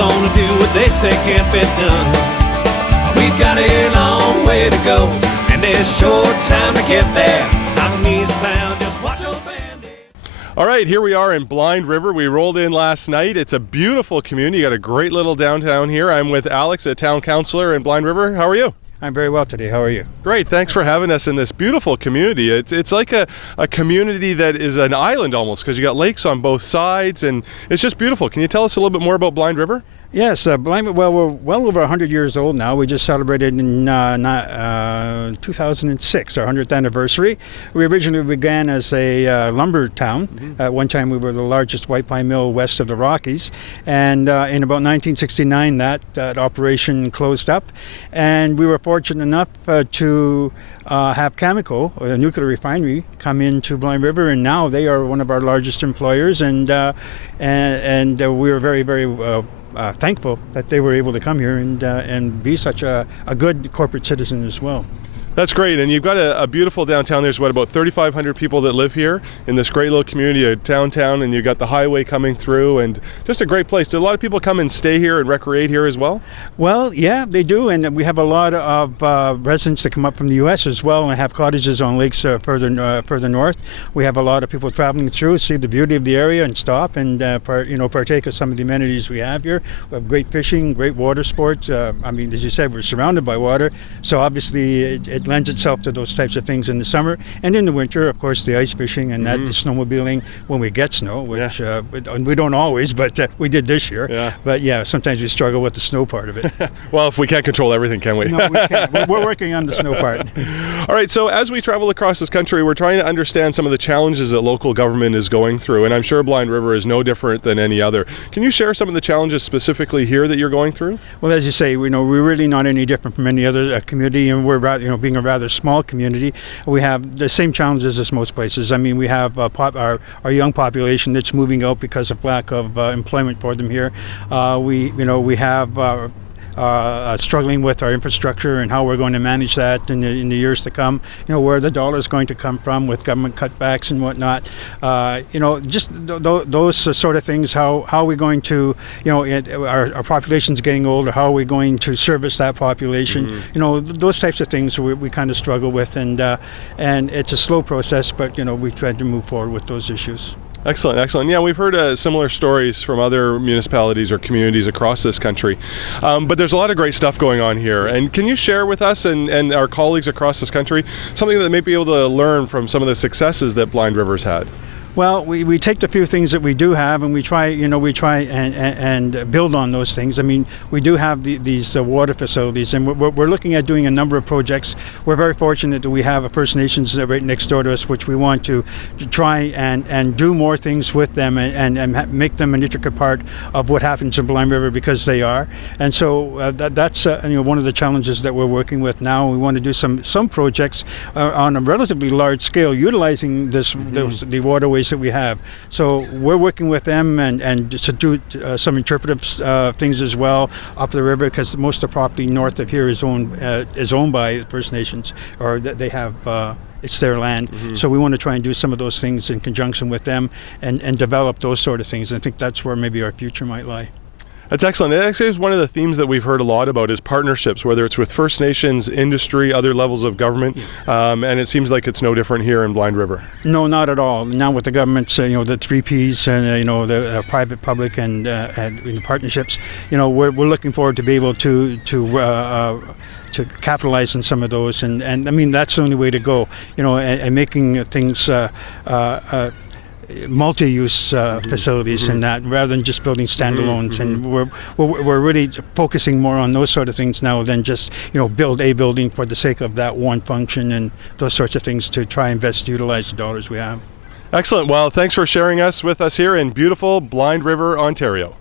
gonna do what they say can't be done. We've got a long way to go, and there's short time to get there. I'm eastbound, just watch old Bandy. All right, here we are in Blind River. We rolled in last night. It's a beautiful community. You got a great little downtown here. I'm with Alex, a town councillor in Blind River. How are you? I'm very well today. How are you? Great. Thanks for having us in this beautiful community. It's like a community that is an island almost, because you got lakes on both sides, and it's just beautiful. Can you tell us a little bit more about Blind River? Yes, well, we're well over 100 years old now. We just celebrated in 2006, our 100th anniversary. We originally began as a lumber town. Mm-hmm. At one time, we were the largest white pine mill west of the Rockies. And in about 1969, that operation closed up. And we were fortunate enough to have Cameco, or the nuclear refinery, come into Blind River, and now they are one of our largest employers. And we were very, very thankful that they were able to come here and be such a good corporate citizen as well. That's great, and you've got a beautiful downtown. There's about 3,500 people that live here in this great little community of downtown, and you've got the highway coming through, and just a great place. Do a lot of people come and stay here and recreate here as well? Well, yeah, they do, and we have a lot of residents that come up from the U.S. as well and have cottages on lakes further north. We have a lot of people traveling through, see the beauty of the area, and stop and partake of some of the amenities we have here. We have great fishing, great water sports. I mean, as you said, we're surrounded by water, so obviously it lends itself to those types of things in the summer. And in the winter, of course, the ice fishing and the snowmobiling when we get snow, which we don't always, but we did this year. Yeah. But yeah, sometimes we struggle with the snow part of it. Well, if we can't control everything, can we? No, we can't. We're working on the snow part. All right, so as we travel across this country, we're trying to understand some of the challenges that local government is going through, and I'm sure Blind River is no different than any other. Can you share some of the challenges specifically here that you're going through? Well, as you say, we're really not any different from any other community, and we're being a rather small community. We have the same challenges as most places. I mean, we have our young population that's moving out because of lack of employment for them here. We have struggling with our infrastructure and how we're going to manage that in the years to come. Where the dollar is going to come from with government cutbacks and whatnot. Just those sort of things. How are we going to, our population's getting older. How are we going to service that population? Those types of things we kind of struggle with, and it's a slow process, but we've tried to move forward with those issues. Excellent, excellent. Yeah, we've heard similar stories from other municipalities or communities across this country. But there's a lot of great stuff going on here. And can you share with us and our colleagues across this country something that may be able to learn from some of the successes that Blind River's had? Well, we take the few things that we do have, and we try and build on those things. I mean, we do have these water facilities, and we're looking at doing a number of projects. We're very fortunate that we have a First Nations right next door to us, which we want to try and do more things with them and make them an intricate part of what happens in Blind River, because they are. And so that's one of the challenges that we're working with now. We want to do some projects on a relatively large scale, utilizing the waterways that we have. So we're working with them and to do some interpretive things as well up the river, because most of the property north of here is owned by First Nations, or they have it's their land. So we want to try and do some of those things in conjunction with them and develop those sort of things. And I think that's where maybe our future might lie. That's excellent. It actually is one of the themes that we've heard a lot about is partnerships, whether it's with First Nations, industry, other levels of government, and it seems like it's no different here in Blind River. No, not at all. Now with the government's, the 3 Ps and the private, public, and partnerships, we're looking forward to be able to capitalize on some of those, and I mean that's the only way to go, and making things multi-use facilities and that, rather than just building standalones. And we're really focusing more on those sort of things now than just build a building for the sake of that one function and those sorts of things, to try and best utilize the dollars we have. Excellent. Well, thanks for sharing with us here in beautiful Blind River, Ontario.